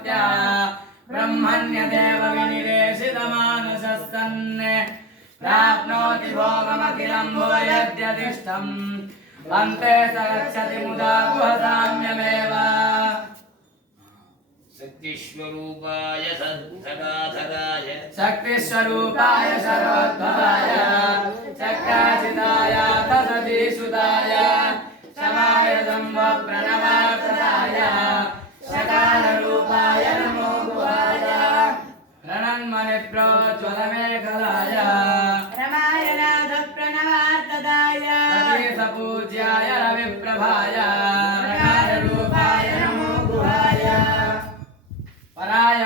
भक्त्या ब्रह्मण्यदेव विनिवेशितमानसस्तन् प्राप्नोति भोगमखिलं भुवयद्यदिष्टम् अन्ते स गच्छति मुदा गुहसाम्यमेव शक्तिस्वरूपाय सदाधराय शक्तिस्वरूपाय सर्वोद्भवाय चक्राचिताय तसतीसुताय शमाय प्रणवार्थदाय शकाररूपाय नमो गुहाय रणन्मणिप्रोज्वलमेखलाय रमाय नाथ प्रणवार्थदाय सतीसपूज्याय रविप्रभाय रणरूपाय नमो गुहाय पराय